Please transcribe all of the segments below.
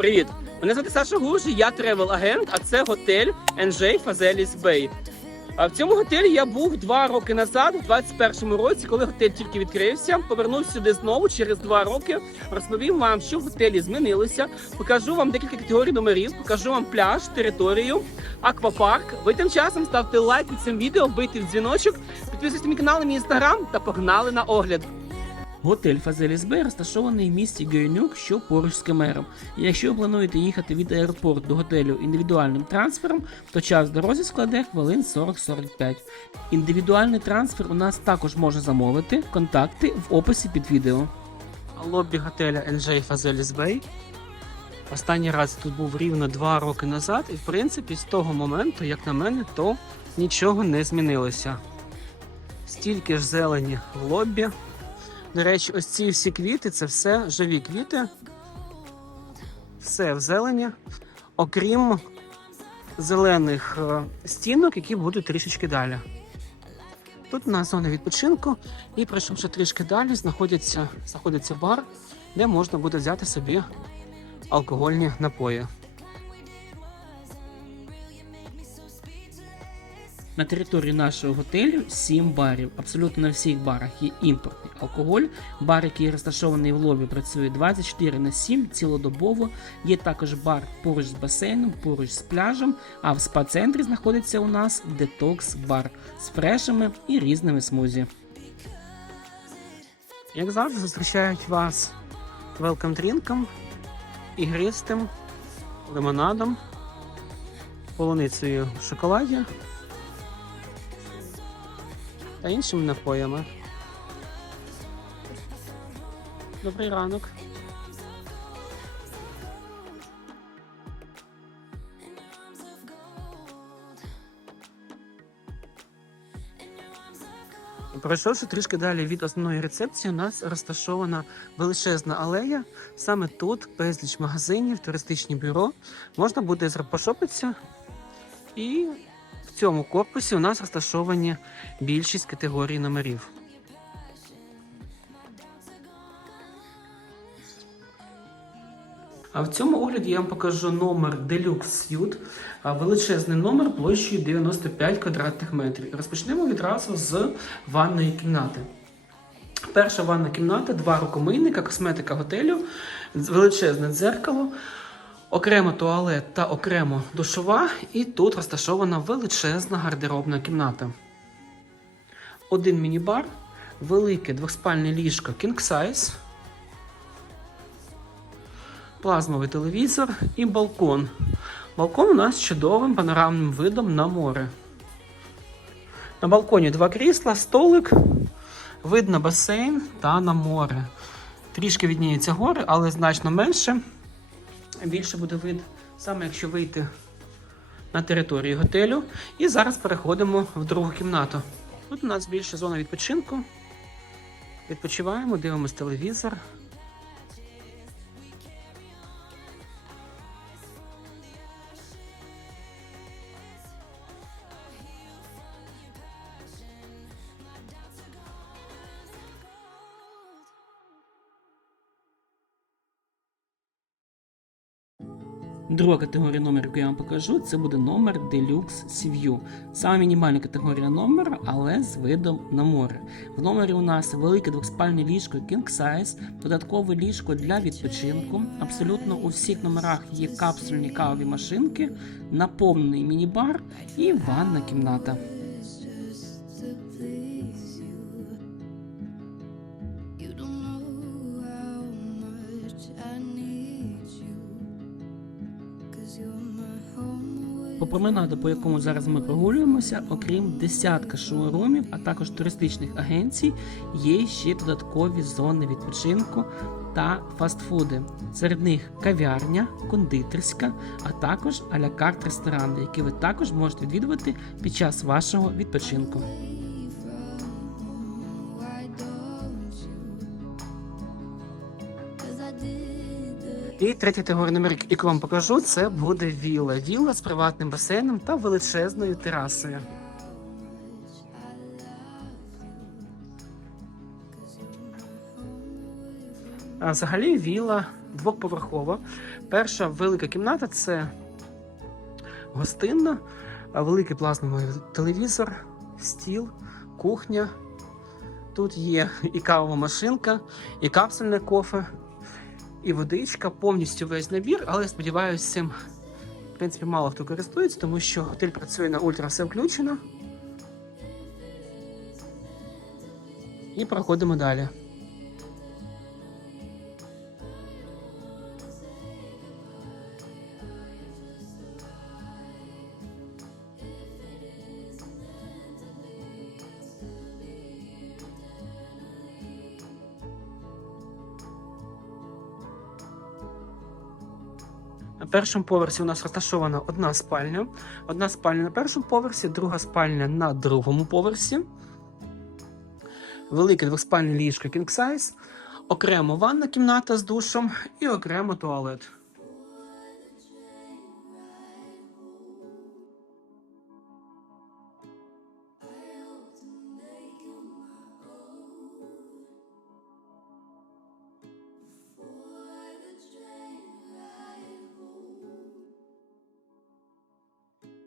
Привіт! Мене звати Саша Гужі, я тревел-агент, а це готель NJ Фазеліс Бей. А в цьому готелі я був два роки назад, у 21-му році, коли готель тільки відкрився. Повернувся сюди знову через два роки. Розповім вам, що в готелі змінилося. Покажу вам декілька категорій номерів, покажу вам пляж, територію, аквапарк. Ви тим часом ставте лайк під цим відео, вбийте в дзвіночок, підписуйтесь на мій канал, на мій інстаграм та погнали на огляд. Готель Фазеліс Бей розташований в місті Гейнюк, що поруч з Кемером. Якщо ви плануєте їхати від аеропорту до готелю індивідуальним трансфером, то час дорозі складе хвилин 40-45. Індивідуальний трансфер у нас також можна замовити. Контакти в описі під відео. Лобі готеля NJ Фазеліс Бей. Останній раз тут був рівно 2 роки назад, і в принципі з того моменту, як на мене, то нічого не змінилося. Стільки ж зелені в лобі. До речі, ось ці всі квіти це все живі квіти. Все в зелені, окрім зелених е, стінок, які будуть трішечки далі. Тут у нас зона відпочинку, і пройшовши трішки далі, знаходиться, знаходиться бар, де можна буде взяти собі алкогольні напої. На території нашого готелю 7 барів. Абсолютно на всіх барах є імпортний алкоголь. Бар, який розташований в лобі, працює 24 на 7 цілодобово. Є також бар поруч з басейном, поруч з пляжем. А в спа-центрі знаходиться у нас детокс-бар з фрешами і різними смузі. Як завжди, зустрічають вас велкам дрінком, ігристим, лимонадом, полуницею в шоколаді та іншими напоями. Добрий ранок. Пройшовши трішки далі від основної рецепції, у нас розташована величезна алея. Саме тут безліч магазинів, туристичні бюро. Можна буде пошопитися. І цьому корпусі у нас розташовані більшість категорій номерів. А в цьому огляді я вам покажу номер Deluxe Suite, величезний номер площею 95 квадратних метрів. Розпочнемо відразу з ванної кімнати. Перша ванна кімната, два рукомийника, косметика готелю, величезне дзеркало, окремо туалет та окремо душова. І тут розташована величезна гардеробна кімната. Один міні-бар, велике двохспальне ліжко King Size, плазмовий телевізор і балкон. Балкон у нас з чудовим панорамним видом на море. На балконі два крісла, столик, вид на басейн та на море. Трішки відніється гори, але значно менше. Більше буде вид, саме якщо вийти на територію готелю. І зараз переходимо в другу кімнату. Тут у нас більше зона відпочинку. Відпочиваємо, дивимось телевізор. Друга категорія номер, яку я вам покажу, це буде номер Deluxe Sea. Саме мінімальна категорія номера, але з видом на море. В номері у нас велике двохспальне ліжко King Size, додаткове ліжко для відпочинку. Абсолютно у всіх номерах є капсульні кавові машинки, наповнений міні-бар і ванна кімната. Променаду, по якому зараз ми прогулюємося, окрім десятка шоурумів, а також туристичних агенцій, є ще додаткові зони відпочинку та фастфуди. Серед них кав'ярня, кондитерська, а також аля карт ресторани, які ви також можете відвідувати під час вашого відпочинку. І третя категорія номер, яку вам покажу, це буде віла. Віла з приватним басейном та величезною терасою. А взагалі віла двохповерхова. Перша велика кімната це гостинна, великий плазмовий телевізор, стіл, кухня. Тут є і кавова машинка, і капсульне кофе, і водичка, повністю весь набір, але сподіваюся, цим в принципі мало хто користується, тому що готель працює на ультра все включено. І проходимо далі. На першому поверсі у нас розташована одна спальня. Одна спальня на першому поверсі, друга спальня на другому поверсі. Велике двоспальне ліжко King Size, окремо ванна кімната з душем і окремо туалет.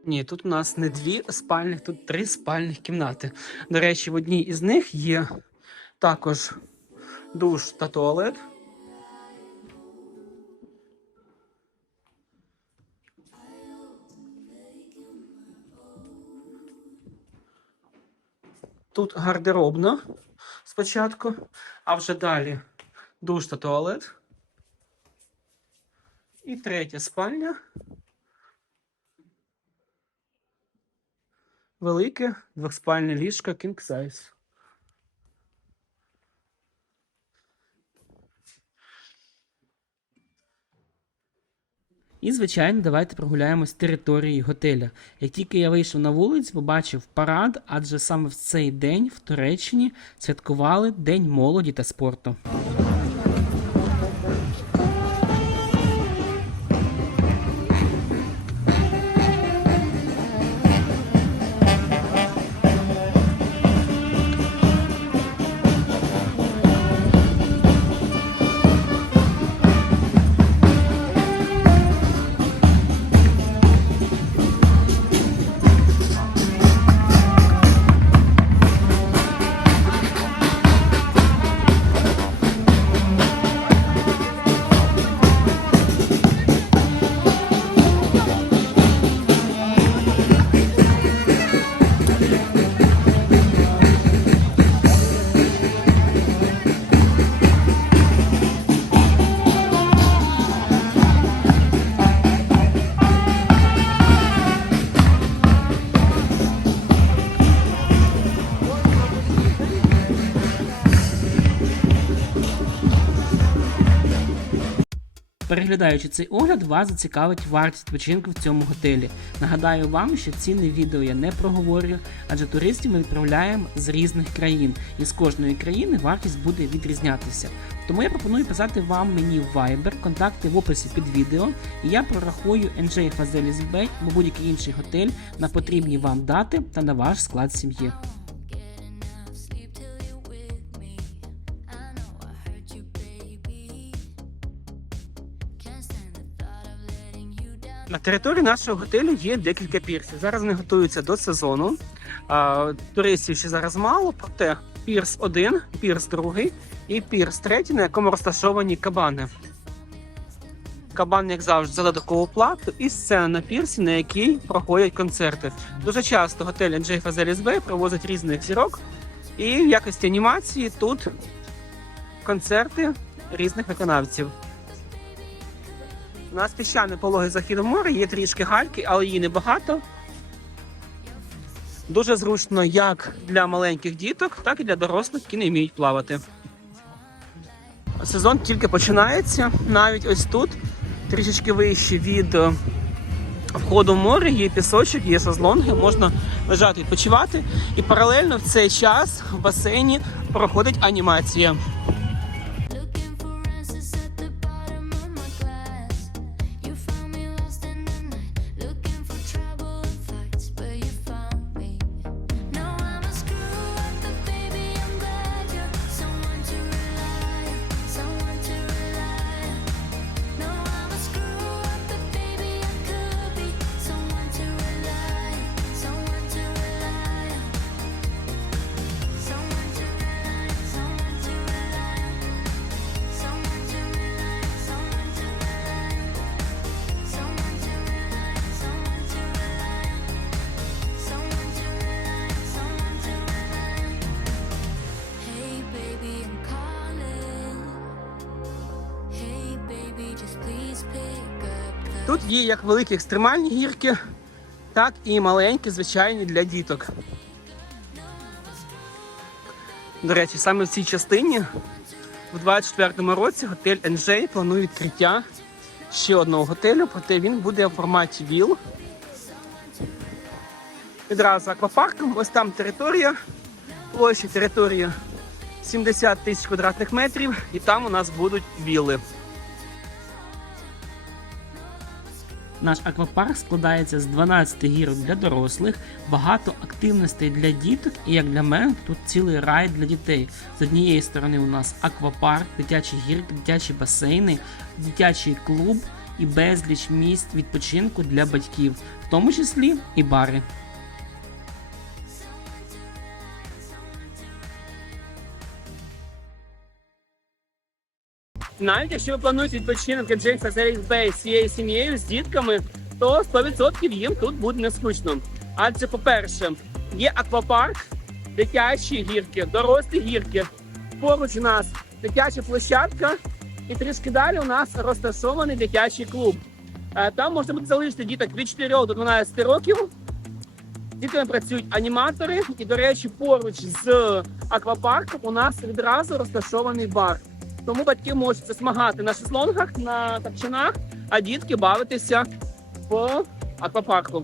Ні, тут у нас не дві спальних, тут три спальних кімнати. До речі, в одній із них є також душ та туалет. Тут гардеробна спочатку, а вже далі душ та туалет. І третя спальня. Велике двохспальне ліжко King Size. І, звичайно, давайте прогуляємось територією готеля. Як тільки я вийшов на вулицю, побачив парад, адже саме в цей день в Туреччині святкували День молоді та спорту. Переглядаючи цей огляд, вас зацікавить вартість відпочинку в цьому готелі. Нагадаю вам, що ціни відео я не проговорюю, адже туристів ми відправляємо з різних країн, і з кожної країни вартість буде відрізнятися. Тому я пропоную писати вам мені в Viber, контакти в описі під відео, і я прорахую NJ Fazelis Bay або будь-який інший готель на потрібні вам дати та на ваш склад сім'ї. На території нашого готелю є декілька пірсів. Зараз вони готуються до сезону. Туристів ще зараз мало, проте пірс 1, пірс 2 і пірс 3, на якому розташовані кабани. Кабан, як завжди, за додаткову плату, і сцена на пірсі, на якій проходять концерти. Дуже часто готель NJ Fazelis Bay провозить різних зірок, і в якості анімації тут концерти різних виконавців. У нас піщаний пологий захід в є трішки гальки, але її небагато. Дуже зручно як для маленьких діток, так і для дорослих, які не вміють плавати. Сезон тільки починається. Навіть ось тут, трішечки вище від е, входу в море, є пісочок, є шезлонги, можна лежати відпочивати. І паралельно в цей час в басейні проходить анімація. Тут є як великі екстремальні гірки, так і маленькі, звичайні для діток. До речі, саме в цій частині в 24-му році готель NJ планує відкриття ще одного готелю, проте він буде в форматі ВІЛ. Відразу аквапарком. Ось там територія, площа території 70 тисяч квадратних метрів, і там у нас будуть вілли. Наш аквапарк складається з 12 гірок для дорослих, багато активностей для діток, і як для мене, тут цілий рай для дітей. З однієї сторони у нас аквапарк, дитячі гірки, дитячі басейни, дитячий клуб і безліч місць відпочинку для батьків, в тому числі і бари. Навіть якщо ви плануєте відпочинок Джеймса Зерікс Бей з цією сім'єю, з дітками, то 100% їм тут буде не скучно. Адже, по-перше, є аквапарк, дитячі гірки, дорослі гірки. Поруч у нас дитяча площадка, і трішки далі у нас розташований дитячий клуб. Е, Там можна буде залишити діток від 4 до 12 років. З працюють аніматори, і, до речі, поруч з аквапарком у нас відразу розташований бар. Тому батьки можуть засмагати на шезлонгах, на тапчинах, а дітки бавитися в аквапарку.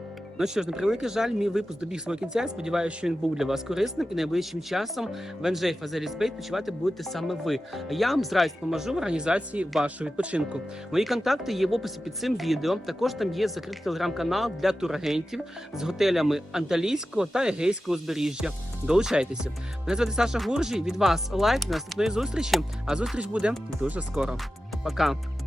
Ну що ж, на превеликий жаль, мій випуск добіг свого кінця. Сподіваюся, що він був для вас корисним і найближчим часом в NJ Фазеліс Бей почувати будете саме ви. А я вам з радістю поможу в організації вашого відпочинку. Мої контакти є в описі під цим відео. Також там є закритий телеграм-канал для турагентів з готелями Анталійського та Егейського узбережжя. Долучайтеся. Мене звати Саша Гуржій. Від вас лайк. До наступної зустрічі. А зустріч буде дуже скоро. Пока.